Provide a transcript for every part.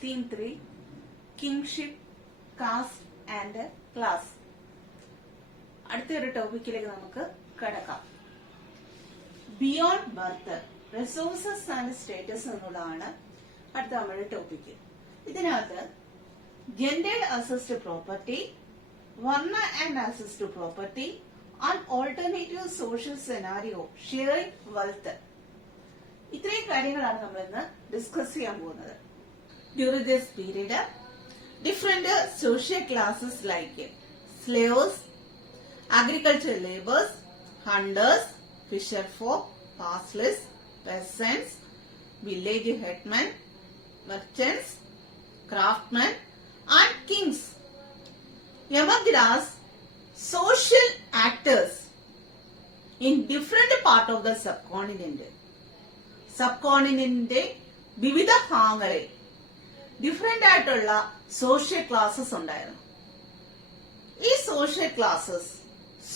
Theme 3 Kingship, Caste and Class. അടുത്തൊരു ടോപ്പിക്കിലേക്ക് നമുക്ക് കടക്കാം. Beyond birth resources and status എന്നുള്ളതാണ് അടുത്ത നമ്മുടെ ടോപ്പിക്ക്. ഇതിനകത്ത് ജെൻഡേർഡ് അസിസ്റ്റ് പ്രോപ്പർട്ടി, വർണ്ണ and assist property and alternative social scenario, sharing wealth, ഇത്രയും കാര്യങ്ങളാണ് നമ്മൾ ഇന്ന് ഡിസ്കസ് ചെയ്യാൻ പോകുന്നത്. During this period different social classes like slaves, agricultural laborers, hunters, fisher folk, pastoralists, peasants, village headmen, merchants, craftsmen and kings emerged as social actors in different part of the subcontinent. സബ്കോണ്ടിനെന്റിന്റെ വിവിധ ഭാഗങ്ങളിൽ different ആയിട്ടുള്ള social classes ഉണ്ടായിരുന്നു. ഈ social classes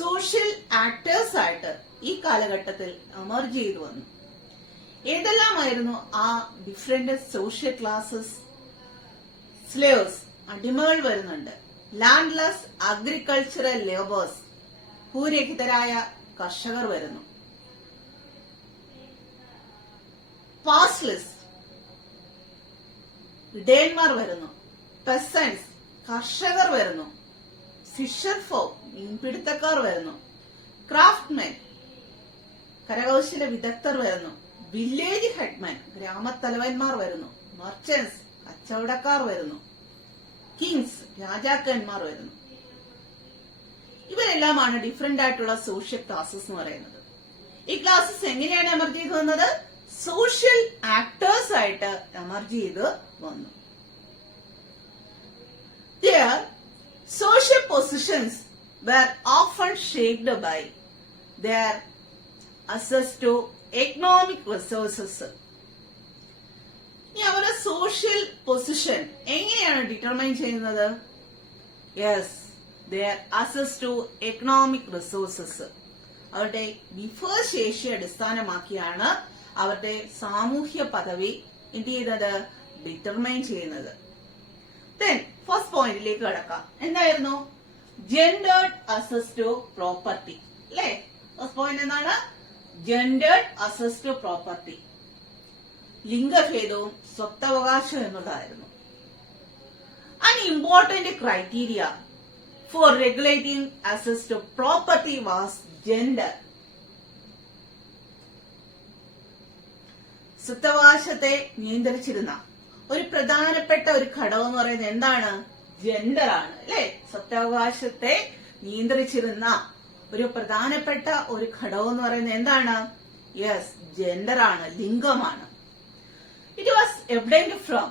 social actors ആയിട്ട് ഈ കാലഘട്ടത്തിൽ emerge ചെയ്തു വന്നു. ഏതെല്ലാമായിരുന്നു ആ ഡിഫറെന്റ് സോഷ്യൽ ക്ലാസസ്? സ്ലേവ്സ്, അടിമകൾ വരുന്നുണ്ട്. ലാൻഡ്ലെസ് അഗ്രികൾച്ചറൽ ലേബേഴ്സ്, ഭൂരഹിതരായ കർഷകർ വരുന്നു. പാസ്റ്റലിസ്റ്റ്, ഇടയന്മാർ വരുന്നു. പെസൻസ്, കർഷകർ വരുന്നു. ഫിഷർ ഫോക്ക്, മീൻപിടുത്തക്കാർ വരുന്നു. ക്രാഫ്റ്റ്മെൻ, കരകൗശല വിദഗ്ധർ വരുന്നു. വില്ലേജ് ഹെഡ്മെൻ, ഗ്രാമത്തലവന്മാർ വരുന്നു. മർച്ചന്റ്സ്, കച്ചവടക്കാർ വരുന്നു. കിങ്സ്, രാജാക്കന്മാർ വരുന്നു. ഇവരെല്ലാമാണ് ഡിഫറെന്റ് ആയിട്ടുള്ള സോഷ്യൽ ക്ലാസസ് എന്ന് പറയുന്നത്. ഈ ക്ലാസസ് എങ്ങനെയാണ് എമർജ് ചെയ്ത് വന്നത്? സോഷ്യൽ ആക്ടേഴ്സ് ആയിട്ട് എമർജ് ചെയ്ത് വന്നു. Their social positions were often shaped by their access to economic resources. ഈ അവരുടെ സോഷ്യൽ പൊസിഷൻ എങ്ങനെയാണ് ഡിറ്റർമൈൻ ചെയ്യുന്നത്? Yes, their access to economic resources. അവരുടെ വിഭവശേഷി അടിസ്ഥാനമാക്കിയാണ് അവരുടെ സാമൂഹ്യ പദവി എന്ത് ചെയ്യുന്നത്? ഡിറ്റർമൈൻ ചെയ്യുന്നത്. ദെൻ ഫസ്റ്റ് പോയിന്റിലേക്ക് കടക്കാം. എന്തായിരുന്നു? ജെൻഡേർഡ് അസസ് ടു പ്രോപ്പർട്ടി, അല്ലേ? ഫസ്റ്റ് പോയിന്റ് എന്താണ്? ജെൻഡേർഡ് അസസ് ടു പ്രോപ്പർട്ടി, ലിംഗഭേദവും സ്വത്തവകാശവും എന്നുള്ളതായിരുന്നു. An important criteria for regulating access to property was gender. സ്വത്തവകാശത്തെ നിയന്ത്രിച്ചിരുന്ന ഒരു പ്രധാനപ്പെട്ട ഒരു ഘടകം എന്ന് പറയുന്നത് എന്താണ്? ജെൻഡർ ആണ്, അല്ലെ? സ്വത്തവകാശത്തെ നിയന്ത്രിച്ചിരുന്ന ഒരു പ്രധാനപ്പെട്ട ഒരു ഘടകം എന്ന് പറയുന്നത് എന്താണ്? യെസ്, ജെൻഡർ ആണ്, ലിംഗമാണ്. It was evident from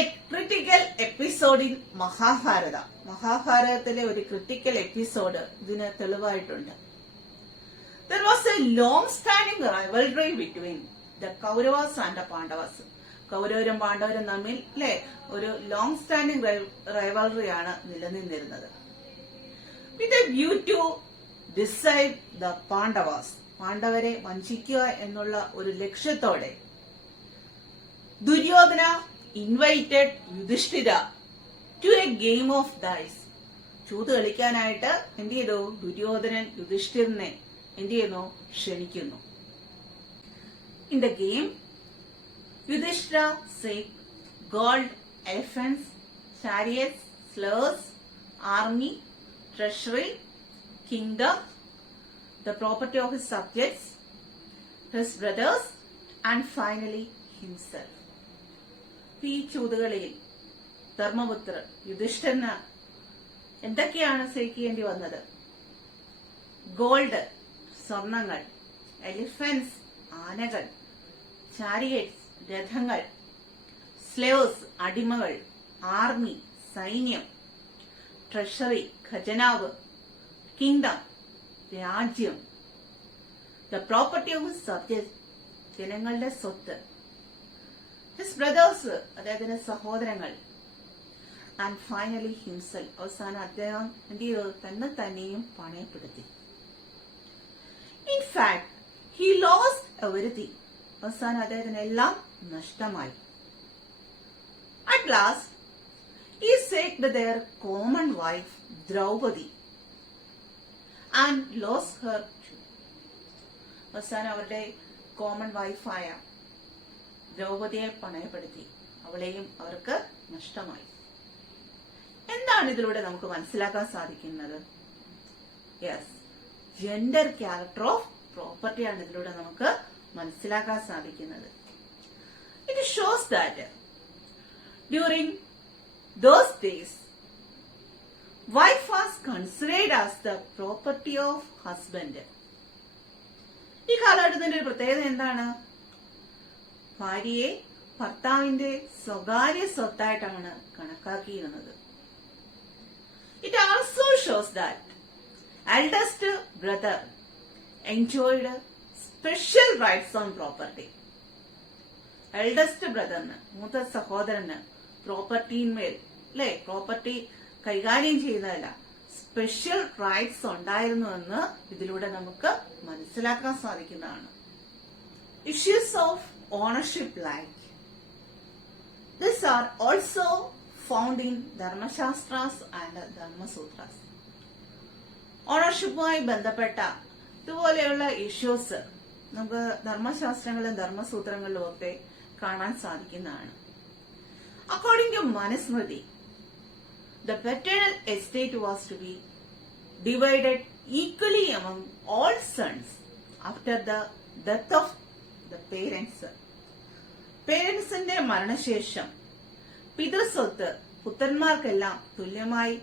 a critical episode in Mahabharata. മഹാഭാരതത്തിലെ ഒരു ക്രിട്ടിക്കൽ എപ്പിസോഡ് ഇതിന് തെളിവായിട്ടുണ്ട്. There was a long-standing rivalry between the Kauravas and the Pandavas. കൗരവരും പാണ്ഡവരും തമ്മിൽ അല്ലെ ഒരു ലോങ് സ്റ്റാൻഡിംഗ് റൈവൽറി ആണ് നിലനിന്നിരുന്നത്. With a view to decide the Pandavas, പാണ്ഡവരെ വഞ്ചിക്കുക എന്നുള്ള ഒരു ലക്ഷ്യത്തോടെ Duryodhana invited Yudhishthira to a game of dice. ചൂത് കളിക്കാനായിട്ട് എന്ത് ചെയ്തു? ദുര്യോധനൻ യുധിഷ്ഠിരനെ എന്ത് ചെയ്യുന്നു? ക്ഷണിക്കുന്നു. In the game Yudhishthira said gold, elephants, chariots, slaves, army, treasury, kingdom, the property of his subjects, his brothers, and finally himself. ഈ ചൂതുകളിൽ ധർമ്മപുത്രർ യുധിഷ്ഠിരന് എന്തൊക്കെയാണ് സഹിക്കേണ്ടി വന്നത്? ഗോൾഡ്, സ്വർണങ്ങൾ, എലിഫന്റ്സ്, ആനകൾ, ചാരിയറ്റ്സ്, രഥങ്ങൾ, സ്ലേവ്സ്, അടിമകൾ, ആർമി, സൈന്യം, ട്രഷറി, ഖജനാവ്, കിങ്ഡം, രാജ്യം, ദ പ്രോപ്പർട്ടി ഓഫ് സബ്ജക്ട്, ജനങ്ങളുടെ സ്വത്ത്, ഹിസ് ബ്രദേഴ്സ്, അദ്ദേഹത്തിന്റെ സഹോദരങ്ങൾ, ആൻഡ് ഫൈനലി ഹിംസെൽ, അവസാനം അദ്ദേഹം എന്ത് ചെയ്തു? തന്നെയും പണയപ്പെടുത്തി. In fact he lost everything, അവസാനം അദ്ദേഹത്തിന് എല്ലാം നഷ്ടമായി. At last, he sacked their common wife Draupadi and lost her too. അവസാനം അവരുടെ കോമൺ വൈഫായ ദ്രൗപദിയെ പണയപ്പെടുത്തി. അവളെയും അവർക്ക് നഷ്ടമായി. എന്താണ് ഇതിലൂടെ നമുക്ക് മനസ്സിലാക്കാൻ സാധിക്കുന്നത്? Yes, gender character of property ആണ് ഇതിലൂടെ നമുക്ക് മനസ്സിലാക്കാൻ സാധിക്കുന്നത്. It shows that during those days wife was considered as the property of husband. ഈ കാലഘട്ടത്തിന്റെ ഒരു പ്രത്യേകത എന്താണ്? ഭാര്യയെ ഭർത്താവിന്റെ സ്വകാര്യ സ്വത്തായിട്ടാണ് കണക്കാക്കിയിരുന്നത്. It also shows that eldest brother enjoyed special rights on property. Eldest ബ്രദറിന്, മൂത്ത സഹോദരന് പ്രോപ്പർട്ടിന്മേൽ പ്രോപ്പർട്ടി കൈകാര്യം ചെയ്യുന്നതല്ല, സ്പെഷ്യൽ റൈറ്റ്സ് ഉണ്ടായിരുന്നുവെന്ന് ഇതിലൂടെ നമുക്ക് മനസ്സിലാക്കാൻ സാധിക്കുന്നതാണ്. Issues of ownership like this are also found in Dharmashastras and Dharmasutras. ഓണർഷിപ്പുമായി ബന്ധപ്പെട്ട ഇതുപോലെയുള്ള ഇഷ്യൂസ് നമുക്ക് ധർമ്മശാസ്ത്രങ്ങളിലും ധർമ്മസൂത്രങ്ങളിലും ഒക്കെ കാണാൻ സാധിക്കുന്നതാണ്. According to Manusmriti, the paternal estate was to be divided equally among all sons after the death of the parents. പേരൻസിന്റെ മരണശേഷം പിതൃസ്വത്ത് പുത്രന്മാർക്കെല്ലാം തുല്യമായി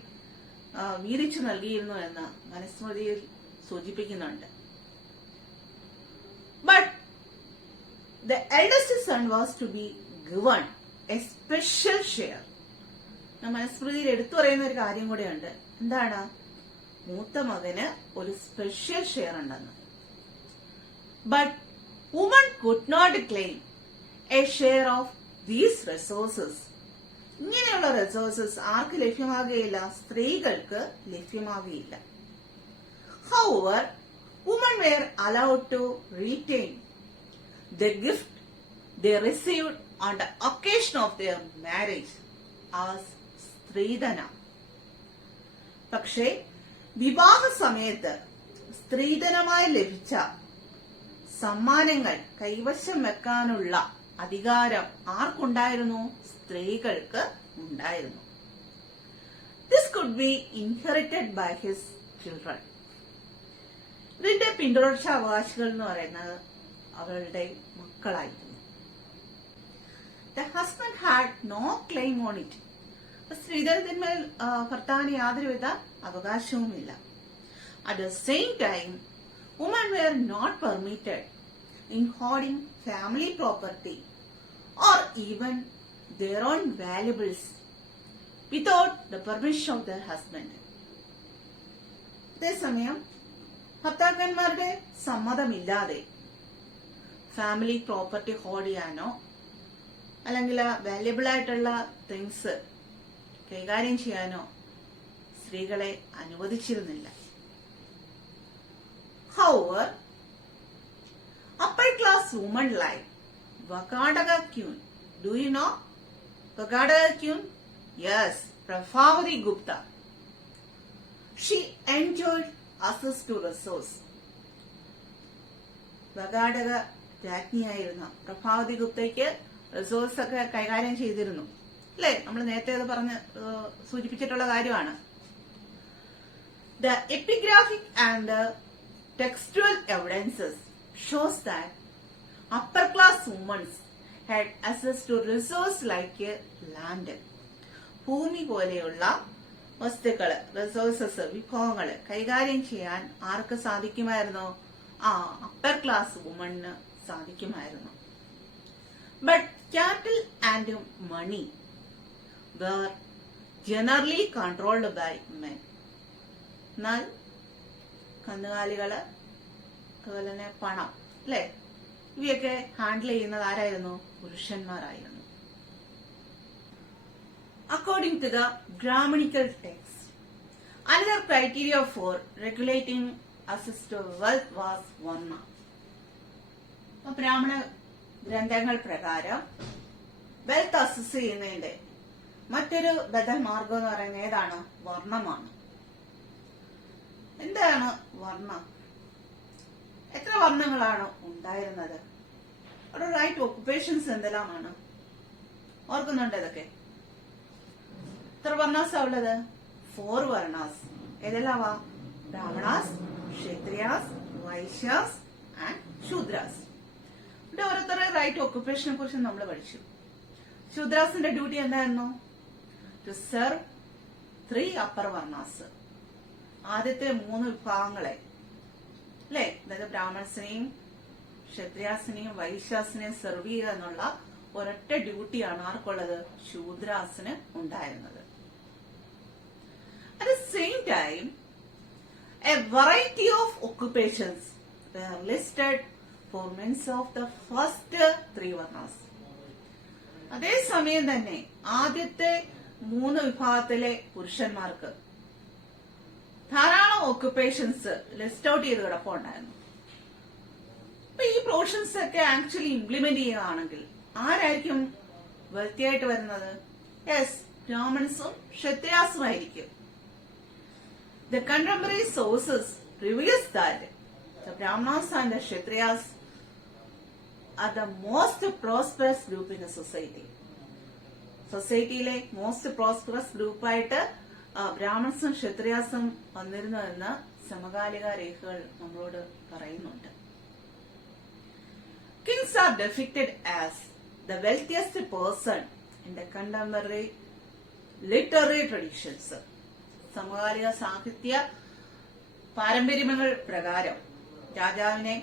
വീതിച്ചു നൽകിയിരുന്നു എന്ന് മനുസ്മൃതിയിൽ സൂചിപ്പിക്കുന്നുണ്ട്. But the eldest son was to be given a special share. മനുസ്മൃതിയിൽ എടുത്തു പറയുന്ന ഒരു കാര്യം കൂടെയുണ്ട്. എന്താണ്? മൂത്ത മകന് ഒരു സ്പെഷ്യൽ ഷെയർ ഉണ്ടെന്ന്. But woman could not claim a share of these resources. ഇങ്ങനെയുള്ള റിസോഴ്സസ് ആർക്ക് ലഭ്യമാകുകയില്ല? സ്ത്രീകൾക്ക് ലഭ്യമാകുകയില്ല. However, woman were allowed to retain the gift they received on the occasion of their marriage as stridhana. പക്ഷേ വിവാഹ സമയത്ത് സ്ത്രീധനമായി ലഭിച്ച സമ്മാനങ്ങൾ കൈവശം വെക്കാനുള്ള അധികാരം ആർക്കുണ്ടായിരുന്നു? സ്ത്രീകൾക്ക് ഉണ്ടായിരുന്നു. This could be inherited by his children. ഇതിന്റെ പിന്തുടർച്ചാവകാശികൾ എന്ന് പറയുന്നത് അവളുടെ മക്കളായിരുന്നു. The husband had no claim on it. സ്ത്രീധനത്തിന്മേൽ ഭർത്താവിന് യാതൊരുവിധ അവകാശവുമില്ല. At the same time, woman were not permitted in holding family property or even their own valuables without the permission of their husband. അതേസമയം ഭർത്താക്കന്മാരുടെ സമ്മതമില്ലാതെ ഫാമിലി പ്രോപ്പർട്ടി ഹോൾഡ് ചെയ്യാനോ അല്ലെങ്കിൽ valuable ആയിട്ടുള്ള തിങ്സ് കൈകാര്യം ചെയ്യാനോ സ്ത്രീകളെ അനുവദിച്ചിരുന്നില്ല. However, upper class women like Vakadaka Queen, do you know Vakadaka Queen? Yes, Prabhavati Gupta. She enjoyed access to resource. Vakataka രാജ്ഞിയായിരുന്ന പ്രഭാവതി ഗുപ്തയ്ക്ക് റിസോഴ്സ് ഒക്കെ കൈകാര്യം ചെയ്തിരുന്നു അല്ലെ? നമ്മൾ നേരത്തെ അത് പറഞ്ഞ് സൂചിപ്പിച്ചിട്ടുള്ള കാര്യമാണ്. The epigraphic and textual evidences shows that upper class women had access to resources like land. ഭൂമി പോലെയുള്ള വസ്തുക്കള്, റിസോഴ്സസ്, വിഭവങ്ങള് കൈകാര്യം ചെയ്യാൻ ആർക്ക് സാധിക്കുമായിരുന്നു? അപ്പർ ക്ലാസ് വുമണിന് സാധിക്കുമായിരുന്നു. But capital and money were generally controlled by men. എന്നാൽ കന്നുകാലികള്, അതുപോലെ തന്നെ പണം അല്ലെ, ഇവയൊക്കെ ഹാൻഡിൽ ചെയ്യുന്നത് ആരായിരുന്നു? പുരുഷന്മാരായിരുന്നു. According to the Brahmanical text, another criteria for regulating access to wealth was varna. ബ്രാഹ്മണ ഗ്രന്ഥങ്ങൾ പ്രകാരം വെൽത്ത് അസസ് ചെയ്യുന്നതിന്റെ മറ്റൊരു ബദൽ മാർഗം എന്ന് പറയുന്നത് ഏതാണ്? വർണ്ണമാണ്. എന്താണ് വർണ്ണം? എത്ര വർണ്ണങ്ങളാണ് ഉണ്ടായിരുന്നത്? ഒരു റൈറ്റ് ഒക്കുപേഷൻസ് എന്തെല്ലാമാണ്? ഓർക്കുന്നുണ്ട് ഇതൊക്കെ? എത്ര വർണ്ണാസാ ഉള്ളത്? 4 വർണ്ണാസ്. ഏതെല്ലാവാ? ബ്രാഹ്മണാസ്, ക്ഷത്രിയാസ്, വൈശ്യാസ് ആൻഡ് ശൂദ്രാസ്. ഇവിടെ ഓരോരുത്തരുടെ റൈറ്റ് ഒക്കുപേഷനെ കുറിച്ച് നമ്മൾ പഠിച്ചു. ശൂദ്രാസിന്റെ ഡ്യൂട്ടി എന്തായിരുന്നു? To serve 3 upper varnas. ആദ്യത്തെ 3 വിഭാഗങ്ങളെ, അല്ലെ, അതായത് ബ്രാഹ്മണസിനെയും ക്ഷത്രിയാസിനെയും വൈശ്യാസിനെയും സെർവ് ചെയ്യുക എന്നുള്ള ഒരൊറ്റ ഡ്യൂട്ടിയാണ് ആർക്കുള്ളത്? ശൂദ്രാസിന് ഉണ്ടായിരുന്നത്. At the same time, a variety of occupations were listed for men of the first 3 varnas. അതേസമയം തന്നെ ആദ്യത്തെ 3 വിഭാഗത്തിലെ പുരുഷന്മാർക്ക് ധാരാളം ഒക്കുപേഷൻസ് ലിസ്റ്റ് ഔട്ട് ചെയ്ത് കിടപ്പുണ്ടായിരുന്നു. അപ്പൊ ഈ പ്രൊവിഷൻസ് ഒക്കെ ആക്ച്വലി ഇംപ്ലിമെന്റ് ചെയ്യുകയാണെങ്കിൽ ആരായിരിക്കും വെൽത്തിയായിട്ട് വരുന്നത്? Yes, ബ്രാഹ്മണസും ക്ഷത്രിയാസുമായിരിക്കും. The contemporary sources reveals that the Brahmanas and the Kshatriyas are the most prosperous group in the society. സൊസൈറ്റിയിലെ മോസ്റ്റ് പ്രോസ്പെറസ് ഗ്രൂപ്പായിട്ട് ബ്രാഹ്മണസും ക്ഷത്രിയാസും വന്നിരുന്നുവെന്ന് സമകാലിക രേഖകൾ നമ്മളോട് പറയുന്നുണ്ട്. Kings are depicted as the wealthiest person in the contemporary literary traditions. സമകാലിക സാഹിത്യ പാരമ്പര്യങ്ങൾ പ്രകാരം രാജാവിനെ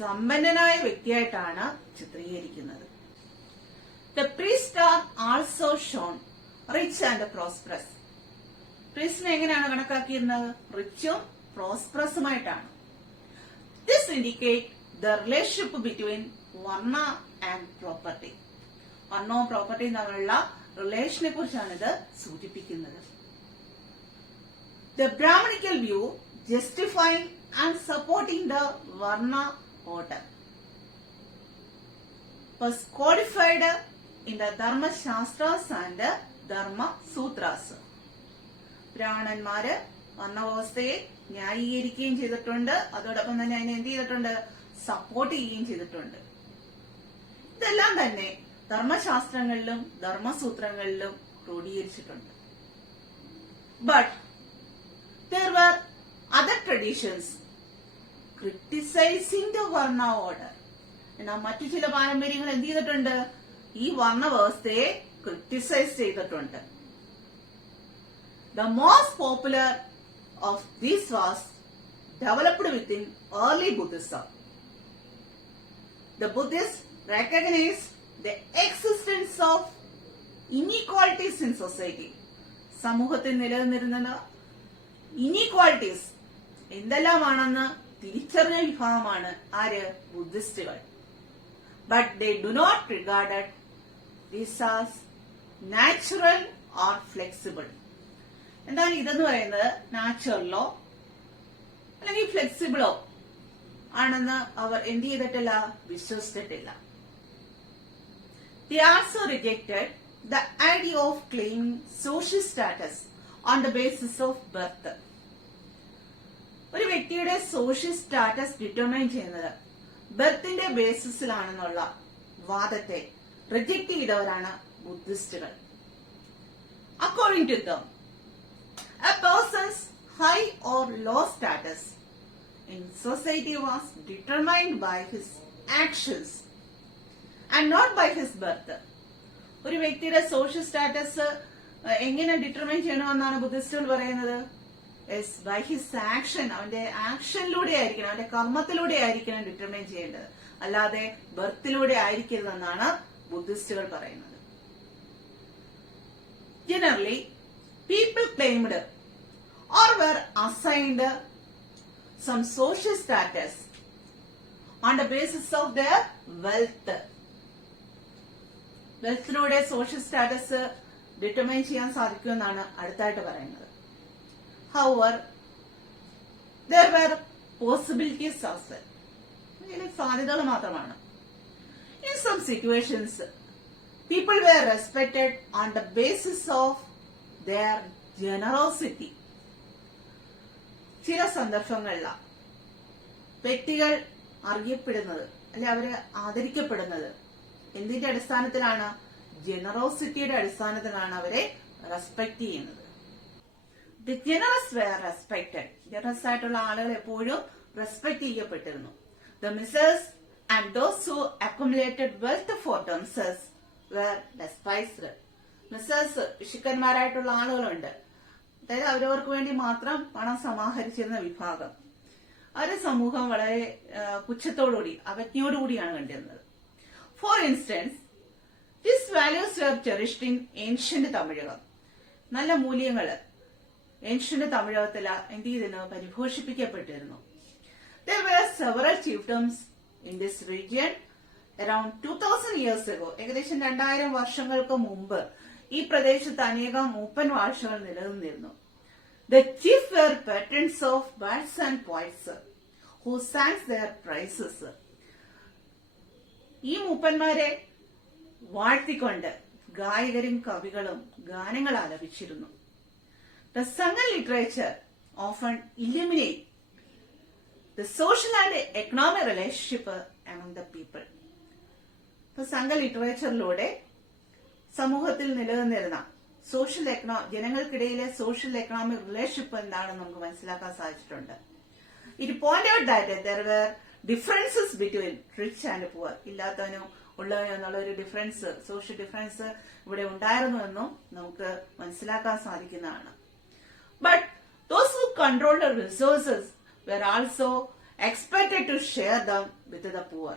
സമ്പന്നനായ വ്യക്തിയായിട്ടാണ് ചിത്രീകരിക്കുന്നത്. The priests are also shown rich and prosperous. പ്രീസ്റ്റിനെ എങ്ങനെയാണ് കണക്കാക്കിയിരുന്നത്? റിച്ചും പ്രോസ്പറസുമായിട്ടാണ്. This indicate the relationship between വർണ്ണ and property. വർണ്ണവും പ്രോപ്പർട്ടിയും തമ്മിലുള്ള റിലേഷനെ കുറിച്ചാണ് ഇത് സൂചിപ്പിക്കുന്നത്. The Brahmanical view justifying and supporting the Varna order was codified in the Dharma Shastras and Dharma Sutras. ബ്രാഹ്മണന്മാര് വർണ്ണവ്യവസ്ഥയെ ന്യായീകരിക്കുകയും ചെയ്തിട്ടുണ്ട്, അതോടൊപ്പം തന്നെ അതിനെ എന്ത് ചെയ്തിട്ടുണ്ട്? സപ്പോർട്ട് ചെയ്യുകയും ചെയ്തിട്ടുണ്ട്. ഇതെല്ലാം തന്നെ ധർമ്മശാസ്ത്രങ്ങളിലും ധർമ്മസൂത്രങ്ങളിലും ക്രോഡീകരിച്ചിട്ടുണ്ട്. But there were other traditions criticizing the Varna order. എന്നാൽ മറ്റു ചില പാരമ്പര്യങ്ങൾ എന്ത് ചെയ്തിട്ടുണ്ട്? ഈ വർണ്ണ വ്യവസ്ഥയെ ക്രിട്ടിസൈസ് ചെയ്തിട്ടുണ്ട്. The most popular of these was developed within early Buddhism. The Buddhists recognized the existence of inequalities in society. സമൂഹത്തിൽ നിലനിന്നിരുന്ന ഇനീക്വാളിറ്റീസ് എന്തെല്ലാമാണെന്ന് തിരിച്ചറിഞ്ഞ വിഭാഗമാണ് ആര്? ബുദ്ധിസ്റ്റുകൾ. But they do not regarded this as natural or flexible. എന്താണ് ഇതെന്ന് പറയുന്നത്? നാച്ചുറലോ അല്ലെങ്കിൽ ഫ്ലെക്സിബിളോ ആണെന്ന് അവർ എന്ത് ചെയ്തിട്ടില്ല? വിശ്വസിച്ചിട്ടില്ല. They also rejected the idea of claiming social status on the basis of birth. ഒരു വ്യക്തിയുടെ സോഷ്യൽ സ്റ്റാറ്റസ് ഡിറ്റർമൈൻ ചെയ്യുന്നത് ബർത്തിന്റെ ബേസിസിലാണെന്നുള്ള വാദത്തെ റിജക്ട് ചെയ്തവരാണ് ബുദ്ധിസ്റ്റുകൾ. According to them, a person's high or low status in society was determined by his actions and not by his birth. ഒരു വ്യക്തിയുടെ social status എങ്ങനെ determine ചെയ്യണമെന്നാണ് ബുദ്ധിസ്റ്റുകൾ പറയുന്നത്? By his action. അവന്റെ ആക്ഷനിലൂടെ ആയിരിക്കണം, അവന്റെ കർമ്മത്തിലൂടെ ആയിരിക്കണം ഡിറ്റർമൈൻ ചെയ്യേണ്ടത്, അല്ലാതെ ബർത്തിലൂടെ ആയിരിക്കരുതെന്നാണ് ബുദ്ധിസ്റ്റുകൾ പറയുന്നത്. Generally people claimed or were assigned some social status on the basis of their wealth. വെൽത്തിലൂടെ സോഷ്യൽ സ്റ്റാറ്റസ് ഡിറ്റർമൈൻ ചെയ്യാൻ സാധിക്കുമെന്നാണ് അടുത്തായിട്ട് പറയുന്നത്. However, there were possibilities as well. ഇതിൽ സാധ്യതകൾ മാത്രമാണ്. In some situations, People were respected on the basis of their generosity. ചില സന്ദർഭങ്ങളിലാണ് വ്യക്തികൾ അറിയപ്പെടുന്നത് അല്ലെ അവര് ആദരിക്കപ്പെടുന്നത് എന്തിന്റെ അടിസ്ഥാനത്തിലാണ്? ജനറോസിറ്റിയുടെ അടിസ്ഥാനത്തിലാണ് അവരെ റെസ്പെക്ട് ചെയ്യുന്നത്. The generous were respected. Generous ആയിട്ടുള്ള ആളുകൾ എപ്പോഴും റെസ്പെക്ട് ചെയ്യപ്പെട്ടിരുന്നു. The misers and those who accumulated wealth for themselves were despised. Misers പിശുക്കന്മാരായിട്ടുള്ള ആളുകളുണ്ട്, അതായത് അവരവർക്ക് വേണ്ടി മാത്രം പണം സമാഹരിച്ചിരുന്ന വിഭാഗം. അവരുടെ സമൂഹം വളരെ പുച്ഛത്തോടുകൂടി അവജ്ഞയോടുകൂടിയാണ് കണ്ടിരുന്നത്. For instance, these values were cherished in ancient Tamilakam. നല്ല മൂല്യങ്ങള് ഏൻഷ്യന്റ് തമിഴകത്തിൽ എന്ത് ചെയ്തിരുന്നു? പരിപോഷിപ്പിക്കപ്പെട്ടിരുന്നു. There were several chiefdoms in this region around 2000 years ago. ഏകദേശം 2000 വർഷങ്ങൾക്ക് മുമ്പ് ഈ പ്രദേശത്ത് അനേകം മൂപ്പൻ വാഴ്ചകൾ നിലനിന്നിരുന്നു. The chief were patrons of bards and poets who sang their praises. ഈ മൂപ്പന്മാരെ വാഴ്ത്തിക്കൊണ്ട് ഗായകരും കവികളും ഗാനങ്ങൾ ആലപിച്ചിരുന്നു. The Sangal literature often illuminate the social and economic relationship among the people. ഇപ്പൊ സംഘ ലിറ്ററേച്ചറിലൂടെ സമൂഹത്തിൽ നിലനിന്നിരുന്ന ജനങ്ങൾക്കിടയിലെ സോഷ്യൽ എക്കണോമിക് റിലേഷൻഷിപ്പ് എന്താണെന്ന് നമുക്ക് മനസ്സിലാക്കാൻ സാധിച്ചിട്ടുണ്ട്. It point out that there were differences between rich and poor. ഇല്ലാത്തവനും ഉള്ളവനും എന്നുള്ള ഒരു ഡിഫറൻസ്, സോഷ്യൽ ഡിഫറൻസ് ഇവിടെ ഉണ്ടായിരുന്നുവെന്നും നമുക്ക് മനസ്സിലാക്കാൻ സാധിക്കുന്നതാണ്. But those who controlled the resources were also expected to share them with the poor.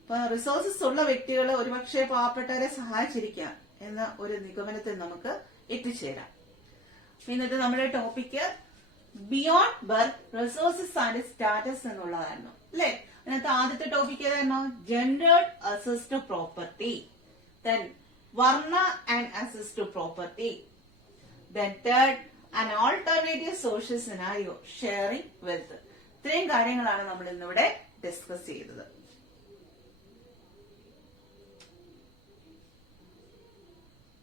ഇപ്പൊ റിസോഴ്സസ് ഉള്ള വ്യക്തികൾ ഒരുപക്ഷെ പാവപ്പെട്ടവരെ സഹായിച്ചിരിക്കാം എന്ന ഒരു നിഗമനത്തിൽ നമുക്ക് എത്തിച്ചേരാം. ഇന്നത്തെ നമ്മുടെ topic beyond birth resources and status എന്നുള്ളതായിരുന്നു അല്ലെ. അതിനകത്ത് ആദ്യത്തെ ടോപ്പിക് ഏതായിരുന്നു? Gendered access to property. Then varna and access to property. Then third an alternative social scenario, sharing wealth. ഇത്രയും കാര്യങ്ങളാണ് നമ്മൾ ഇന്നിവിടെ ഡിസ്കസ് ചെയ്തത്.